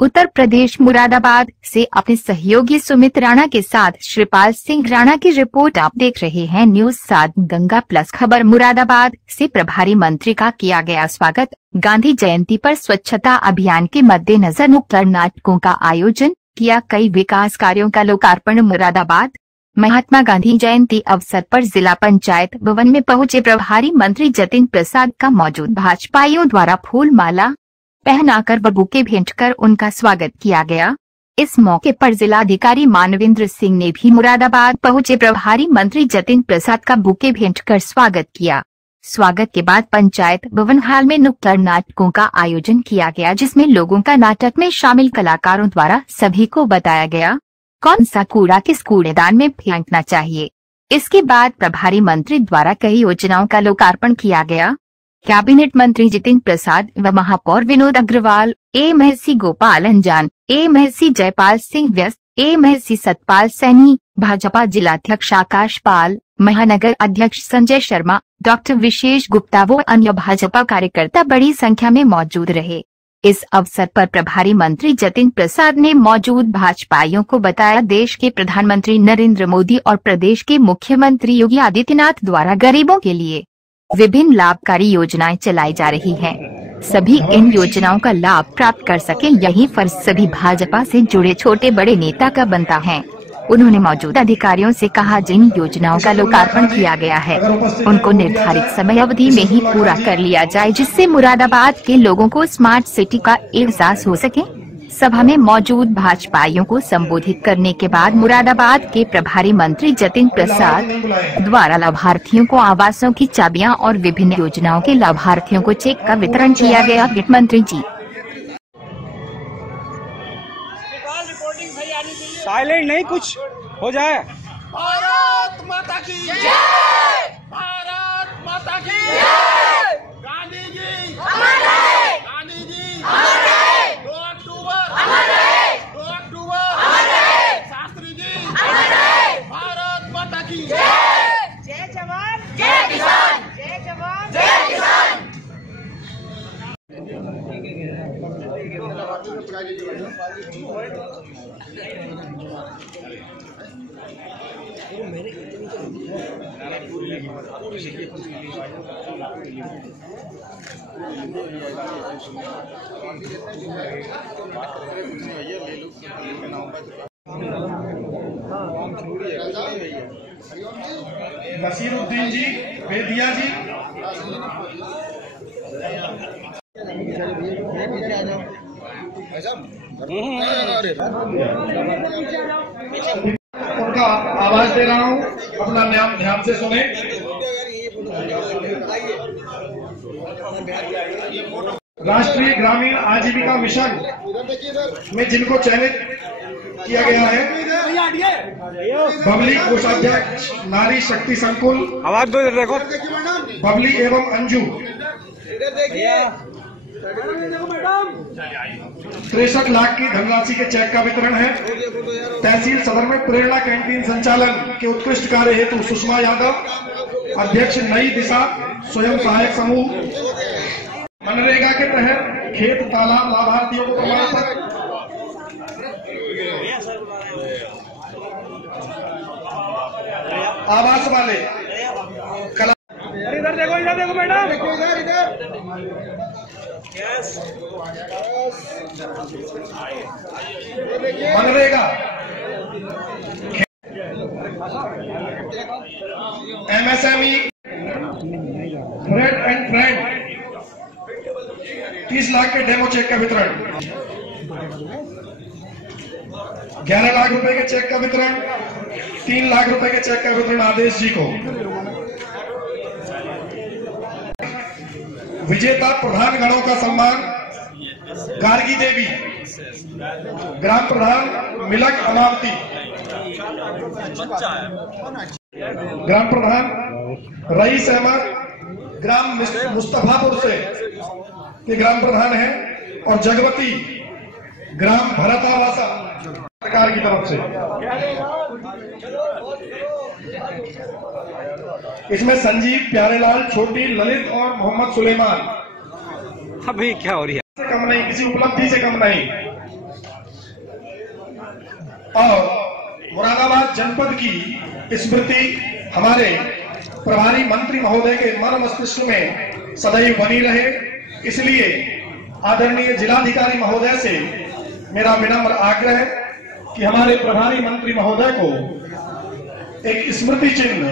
उत्तर प्रदेश मुरादाबाद से अपने सहयोगी सुमित राणा के साथ श्रीपाल सिंह राणा की रिपोर्ट। आप देख रहे हैं न्यूज 7 गंगा प्लस खबर। मुरादाबाद से प्रभारी मंत्री का किया गया स्वागत। गांधी जयंती पर स्वच्छता अभियान के मद्देनजर नुक्कड़ नाटकों का आयोजन किया। कई विकास कार्यों का लोकार्पण। मुरादाबाद महात्मा गांधी जयंती अवसर पर जिला पंचायत भवन में पहुंचे प्रभारी मंत्री जतिन प्रसाद का मौजूद भाजपाइयों द्वारा फूल माला पहनाकर व बुके भेंट कर उनका स्वागत किया गया। इस मौके पर जिलाधिकारी मानवेंद्र सिंह ने भी मुरादाबाद पहुंचे प्रभारी मंत्री जतिन प्रसाद का बुके भेंट कर स्वागत किया। स्वागत के बाद पंचायत भवन हॉल में नुक्कड़ नाटकों का आयोजन किया गया, जिसमें लोगों का नाटक में शामिल कलाकारों द्वारा सभी को बताया गया कौन सा कूड़ा किस कूड़ेदान में फेंकना चाहिए। इसके बाद प्रभारी मंत्री द्वारा कई योजनाओं का लोकार्पण किया गया। कैबिनेट मंत्री जितिन प्रसाद व महापौर विनोद अग्रवाल, एमएलसी गोपाल अंजान, एमएलसी जयपाल सिंह व्यस्त, एमएलसी सतपाल सैनी, भाजपा जिलाध्यक्ष आकाश पाल, महानगर अध्यक्ष संजय शर्मा, डॉक्टर विशेष गुप्ता व अन्य भाजपा कार्यकर्ता बड़ी संख्या में मौजूद रहे। इस अवसर पर प्रभारी मंत्री जतिन प्रसाद ने मौजूद भाजपाइयों को बताया, देश के प्रधानमंत्री नरेंद्र मोदी और प्रदेश के मुख्यमंत्री योगी आदित्यनाथ द्वारा गरीबों के लिए विभिन्न लाभकारी योजनाएं चलाई जा रही हैं। सभी इन योजनाओं का लाभ प्राप्त कर सके, यही फर्ज सभी भाजपा से जुड़े छोटे बड़े नेता का बनता है। उन्होंने मौजूद अधिकारियों से कहा, जिन योजनाओं का लोकार्पण किया गया है उनको निर्धारित समय अवधि में ही पूरा कर लिया जाए, जिससे मुरादाबाद के लोगों को स्मार्ट सिटी का एहसास हो सके। सभा में मौजूद भाजपाइयों को संबोधित करने के बाद मुरादाबाद के प्रभारी मंत्री जतिन प्रसाद द्वारा लाभार्थियों को आवासों की चाबियां और विभिन्न योजनाओं के लाभार्थियों को चेक का वितरण किया गया। वित्त मंत्री जी साइलेंट नहीं कुछ हो जाए। भारत माता की जय, भारत माता की जय। गांधी जी अमर रहे, गांधी जी अमर रहे, 2 अक्टूबर अमर रहे, 2 अक्टूबर अमर रहे, शास्त्री जी अमर रहे। भारत माता की जय, जय जवान जय किसान, जय जवान जय किसान। नसीरुद्दीन जी, बेदिया जी, उनका आवाज दे रहा हूँ, अपना नाम ध्यान से सुने। राष्ट्रीय ग्रामीण आजीविका मिशन में जिनको चयनित किया गया है, बबली कोषाध्यक्ष नारी शक्ति संकुल, आवाज दो देखो, बबली एवं अंजू 63 लाख की धनराशि के चेक का वितरण है। तहसील सदर में प्रेरणा कैंटीन संचालन के उत्कृष्ट कार्य हेतु सुषमा यादव, अध्यक्ष नई दिशा स्वयं सहायक समूह। मनरेगा के तहत खेत तालाब लाभार्थियों को प्रमाण पत्र। आवास वाले इधर देखो madam, MNREGA, MSME, bread and friend 30 lakh के डेमो चेक का वितरण, 11 लाख रुपए के चेक का वितरण, 3 लाख रुपए के चेक का वितरण आदेश जी को। विजेता प्रधान गणों का सम्मान, गार्गी देवी, ग्राम प्रधान मिलक अमावती, ग्राम प्रधान रईस अहमद, ग्राम मुस्तफापुर से के ग्राम प्रधान है, और जगवती ग्राम भरतावासा सरकार की तरफ से। इसमें संजीव, प्यारेलाल, छोटी, ललित और मोहम्मद सुलेमान। अभी क्या हो रही है? कम नहीं, किसी उपलब्धि से कम नहीं। और मुरादाबाद जनपद की स्मृति हमारे प्रभारी मंत्री महोदय के मन मस्तिष्क में सदैव बनी रहे। इसलिए आदरणीय जिलाधिकारी महोदय से मेरा विनम्र आग्रह है कि हमारे प्रभारी मंत्री महोदय को एक स्मृति चिन्ह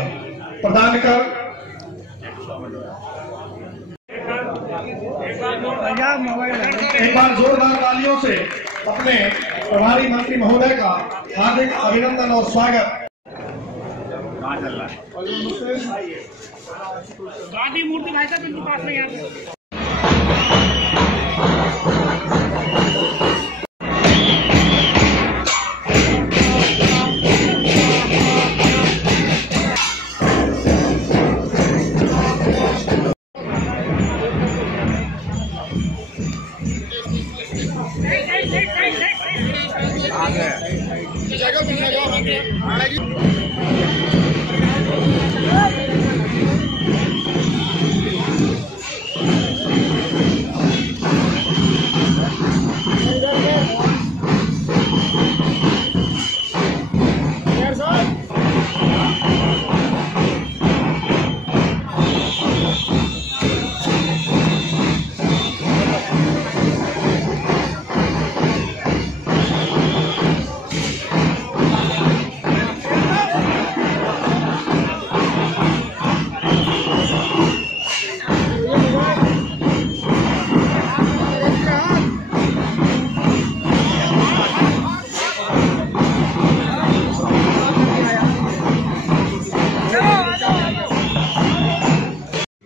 प्रदान कर एक बार जोरदार तालियों से अपने प्रभारी मंत्री महोदय का हार्दिक अभिनंदन और स्वागत। गांधी मूर्ति भाई साहब इनके पास नहीं आते।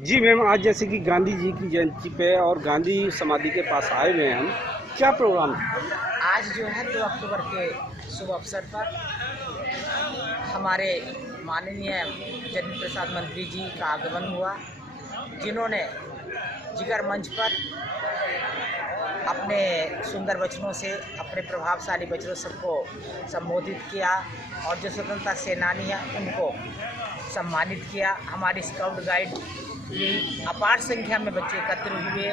जी मैम, आज जैसे कि गांधी जी की जयंती पे और गांधी समाधि के पास आए हुए हैं हम, क्या प्रोग्राम? आज जो है 2 अक्टूबर के शुभ अवसर पर हमारे माननीय जन प्रसाद मंत्री जी का आगमन हुआ, जिन्होंने जिगर मंच पर अपने सुंदर वचनों से, अपने प्रभावशाली वचनों सबको संबोधित किया और जो स्वतंत्रता सेनानी है उनको सम्मानित किया। हमारी स्काउट गाइड की अपार संख्या में बच्चे एकत्र हुए,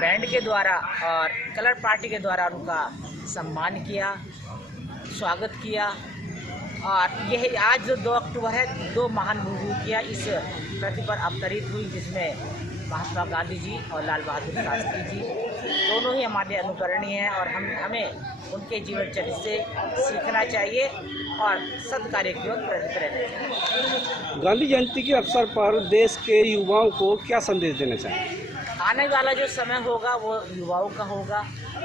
बैंड के द्वारा और कलर पार्टी के द्वारा उनका सम्मान किया, स्वागत किया। और यही आज जो 2 अक्टूबर है, 2 महान विभूतियाँ इस पृथ्वी पर अवतरित हुई, जिसमें महात्मा गांधी जी और लाल बहादुर शास्त्री जी दोनों ही हमारे अनुकरणीय हैं और हमें उनके जीवन चरित्र से सीखना चाहिए और सत्कार्य की ओर प्रेरित रहना चाहिए। गांधी जयंती के अवसर पर देश के युवाओं को क्या संदेश देना चाहिए? आने वाला जो समय होगा वो युवाओं का होगा,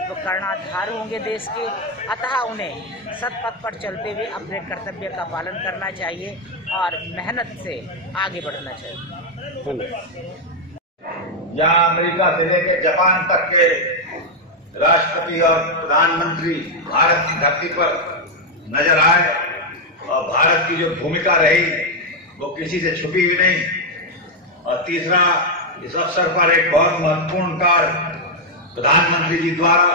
वो कर्णाधार होंगे देश के, अतः उन्हें सत्पथ पर चलते हुए अपने कर्तव्य का पालन करना चाहिए और मेहनत से आगे बढ़ना चाहिए। जहाँ अमेरिका से लेकर जापान तक के राष्ट्रपति और प्रधानमंत्री भारत की धरती पर नजर आए और भारत की जो भूमिका रही वो किसी से छुपी हुई नहीं। और तीसरा, इस अवसर पर एक बहुत महत्वपूर्ण कार्य प्रधानमंत्री जी द्वारा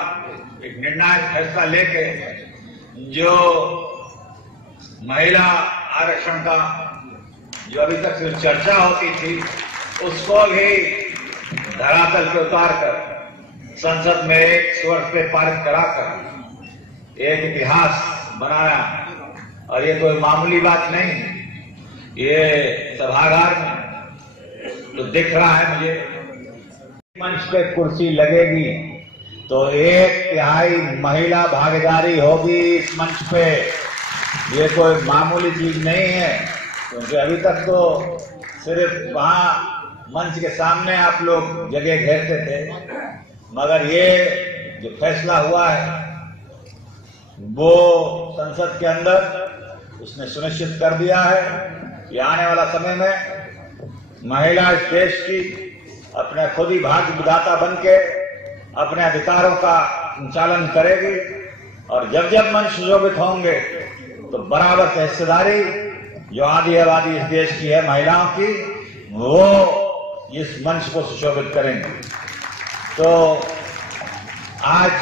एक निर्णायक फैसला लेके जो महिला आरक्षण का जो अभी तक सिर्फ चर्चा होती थी उसको भी धरातल पे उतार कर संसद में 100 वर्ष पे पारित कराकर एक इतिहास बनाना। और ये कोई मामूली बात नहीं, ये सभागार में तो दिख रहा है मुझे। मंच पे कुर्सी लगेगी तो 1/3 महिला भागीदारी होगी इस मंच पे। ये कोई मामूली चीज नहीं है, क्योंकि अभी तक तो सिर्फ वहां मंच के सामने आप लोग जगह घेरते थे, मगर ये जो फैसला हुआ है वो संसद के अंदर उसने सुनिश्चित कर दिया है कि आने वाला समय में महिला इस देश की अपने खुद ही भाग्य विधाता बन के अपने अधिकारों का संचालन करेगी। और जब जब मंच सुशोभित होंगे तो बराबर हिस्सेदारी जो आधी आबादी इस देश की है महिलाओं की, वो इस मंच को सुशोभित करेंगे। तो आज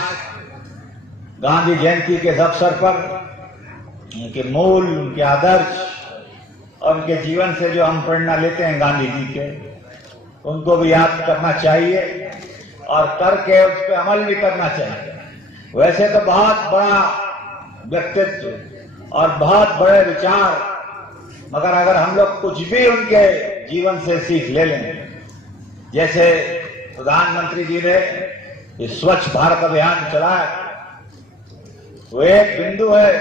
गांधी जयंती के अवसर पर उनके मूल, उनके आदर्श और उनके जीवन से जो हम प्रेरणा लेते हैं गांधी जी के, उनको भी याद करना चाहिए और करके उस पर अमल भी करना चाहिए। वैसे तो बहुत बड़ा व्यक्तित्व और बहुत बड़े विचार, मगर अगर हम लोग कुछ भी उनके जीवन से सीख ले लें, जैसे प्रधानमंत्री जी ने ये स्वच्छ भारत अभियान चलाया, वो एक बिंदु है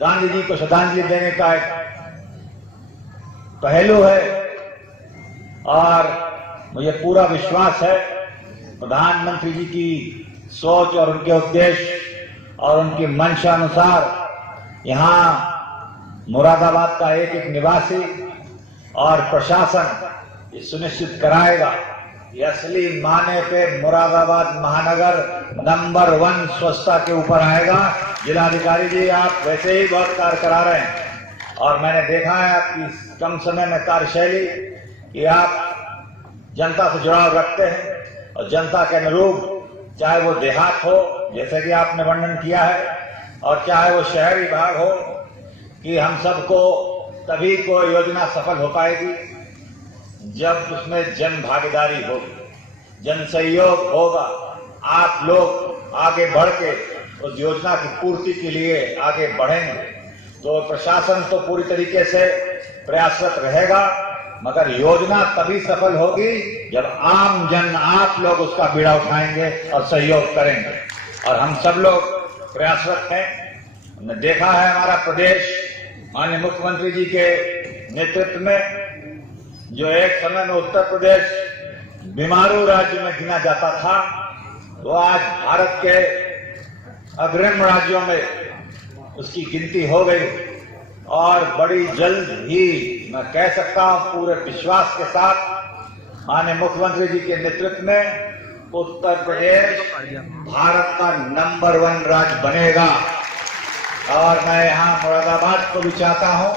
गांधी जी को श्रद्धांजलि देने का, एक पहलू है। और मुझे पूरा विश्वास है प्रधानमंत्री जी की सोच और उनके उद्देश्य और उनकी मंशा अनुसार यहाँ मुरादाबाद का एक एक निवासी और प्रशासन ये सुनिश्चित कराएगा कि असली माने पे मुरादाबाद महानगर नंबर 1 स्वच्छता के ऊपर आएगा। जिलाधिकारी जी, आप वैसे ही बहुत कार्य करा रहे हैं और मैंने देखा है आपकी कम समय में कार्यशैली कि आप जनता से जुड़ाव रखते हैं और जनता के अनुरूप, चाहे वो देहात हो जैसे कि आपने वर्णन किया है, और चाहे वो शहरी भाग हो, कि हम सबको तभी कोई योजना सफल हो पाएगी जब उसमें जन भागीदारी होगी, जन सहयोग होगा। आप लोग आगे बढ़ के उस योजना की पूर्ति के लिए आगे बढ़ेंगे तो प्रशासन तो पूरी तरीके से प्रयासरत रहेगा, मगर योजना तभी सफल होगी जब आम जन, आप लोग उसका बीड़ा उठाएंगे और सहयोग करेंगे। और हम सब लोग प्रयासरत हैं। हमने देखा है हमारा प्रदेश माननीय मुख्यमंत्री जी के नेतृत्व में, जो एक समय में उत्तर प्रदेश बीमारू राज्य में गिना जाता था, वो आज भारत के अग्रिम राज्यों में उसकी गिनती हो गई। और बड़ी जल्द ही मैं कह सकता हूं पूरे विश्वास के साथ माननीय मुख्यमंत्री जी के नेतृत्व में उत्तर प्रदेश भारत का नंबर 1 राज्य बनेगा। और मैं यहाँ मुरादाबाद को भी चाहता हूँ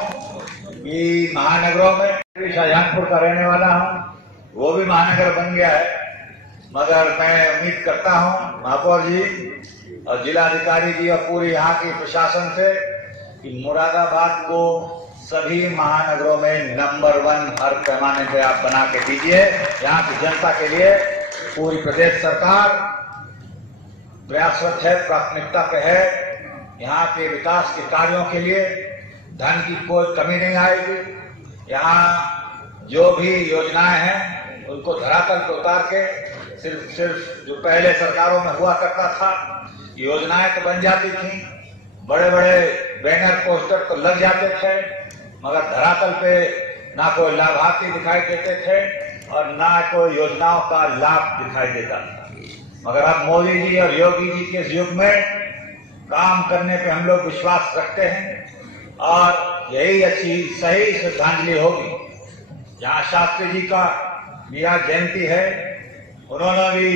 कि महानगरों में, शाहजहांपुर का रहने वाला हूँ, वो भी महानगर बन गया है, मगर मैं उम्मीद करता हूँ महापौर जी और जिलाधिकारी जी और पूरी यहाँ की प्रशासन से कि मुरादाबाद को सभी महानगरों में नंबर 1 हर पैमाने पे आप बना के दीजिए। यहाँ की जनता के लिए पूरी प्रदेश सरकार प्रयासरत है, प्राथमिकता पे है। यहाँ के विकास के कार्यों के लिए धन की कोई कमी नहीं आएगी। यहाँ जो भी योजनाएं हैं उनको धरातल पर उतार के सिर्फ जो पहले सरकारों में हुआ करता था, योजनाएं तो बन जाती थी, बड़े बड़े बैनर पोस्टर तो लग जाते थे, मगर धरातल पे ना कोई लाभार्थी दिखाई देते थे और ना कोई योजनाओं का लाभ दिखाई देता था। मगर अब मोदी जी और योगी जी के इस युग में काम करने पे हम लोग विश्वास रखते हैं और यही अच्छी सही श्रद्धांजलि होगी। जहाँ शास्त्री जी का भी आज जयंती है, उन्होंने भी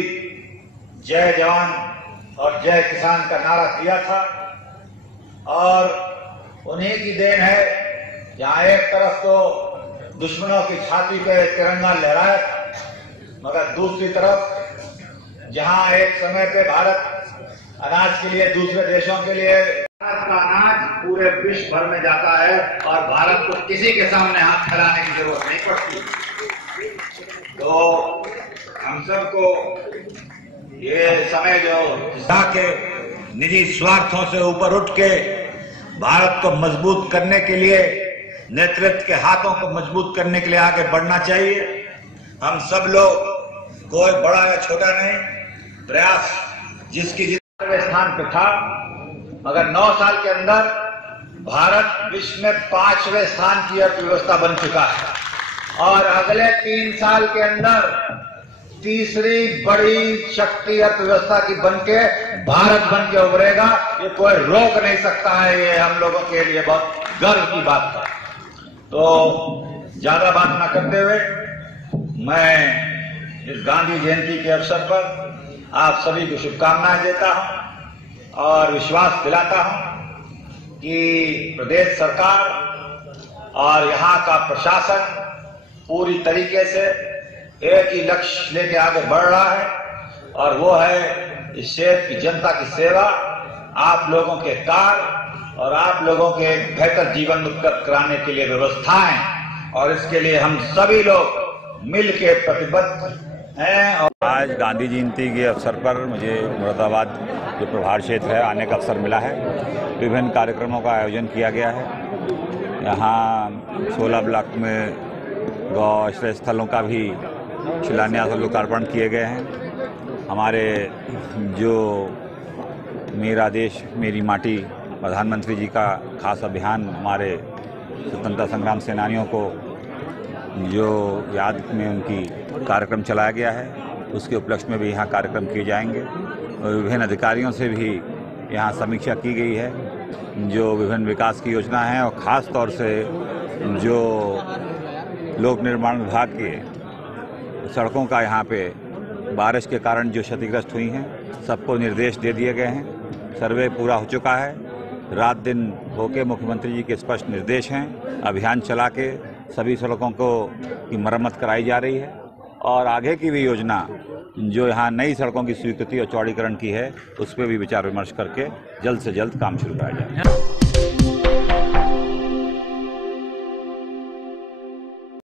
जय जवान और जय किसान का नारा दिया था और उन्हीं की देन है जहाँ एक तरफ तो दुश्मनों की छाती पे तिरंगा लहराया था, मगर दूसरी तरफ जहाँ एक समय पे भारत अनाज के लिए दूसरे देशों के लिए, भारत का अनाज पूरे विश्व भर में जाता है और भारत को किसी के सामने हाथ फैलाने की जरूरत नहीं पड़ती। तो हम सबको ये समय जो के निजी स्वार्थों से ऊपर उठ के भारत को मजबूत करने के लिए, नेतृत्व के हाथों को मजबूत करने के लिए आगे बढ़ना चाहिए। हम सब लोग, कोई बड़ा या छोटा नहीं, प्रयास जिसकी जितने स्थान पे था, मगर 9 साल के अंदर भारत विश्व में 5वें स्थान की अर्थव्यवस्था बन चुका है और अगले 3 साल के अंदर तीसरी बड़ी शक्ति अर्थव्यवस्था की बनके भारत बन के उभरेगा। ये कोई रोक नहीं सकता है। ये हम लोगों के लिए बहुत गर्व की बात है। तो ज्यादा बात न करते हुए मैं इस गांधी जयंती के अवसर पर आप सभी को शुभकामनाएं देता हूं और विश्वास दिलाता हूं कि प्रदेश सरकार और यहाँ का प्रशासन पूरी तरीके से एक ही लक्ष्य लेके आगे बढ़ रहा है और वो है इस क्षेत्र की जनता की सेवा, आप लोगों के कार्य और आप लोगों के बेहतर जीवन उपलब्ध कराने के लिए व्यवस्थाएं, और इसके लिए हम सभी लोग मिल के प्रतिबद्ध हैं। और आज गांधी जयंती के अवसर पर मुझे मुरादाबाद जो प्रभार क्षेत्र है आने का अवसर मिला है। विभिन्न कार्यक्रमों का आयोजन किया गया है। यहाँ 16 ब्लॉक में गौ आश्रय स्थलों का भी शिलान्यास और लोकार्पण किए गए हैं। हमारे जो मेरा देश मेरी माटी प्रधानमंत्री जी का खास अभियान हमारे स्वतंत्रता संग्राम सेनानियों को जो याद में उनकी कार्यक्रम चलाया गया है, उसके उपलक्ष्य में भी यहाँ कार्यक्रम किए जाएंगे। और विभिन्न अधिकारियों से भी यहाँ समीक्षा की गई है जो विभिन्न विकास की योजना हैं, और ख़ास तौर से जो लोक निर्माण विभाग के सड़कों का यहाँ पे बारिश के कारण जो क्षतिग्रस्त हुई हैं, सबको निर्देश दे दिए गए हैं। सर्वे पूरा हो चुका है। रात दिन होके मुख्यमंत्री जी के स्पष्ट निर्देश हैं। अभियान चला के सभी सड़कों की मरम्मत कराई जा रही है, और आगे की भी योजना जो यहाँ नई सड़कों की स्वीकृति और चौड़ीकरण की है, उस पर भी विचार विमर्श करके जल्द से जल्द काम शुरू कराया जाए।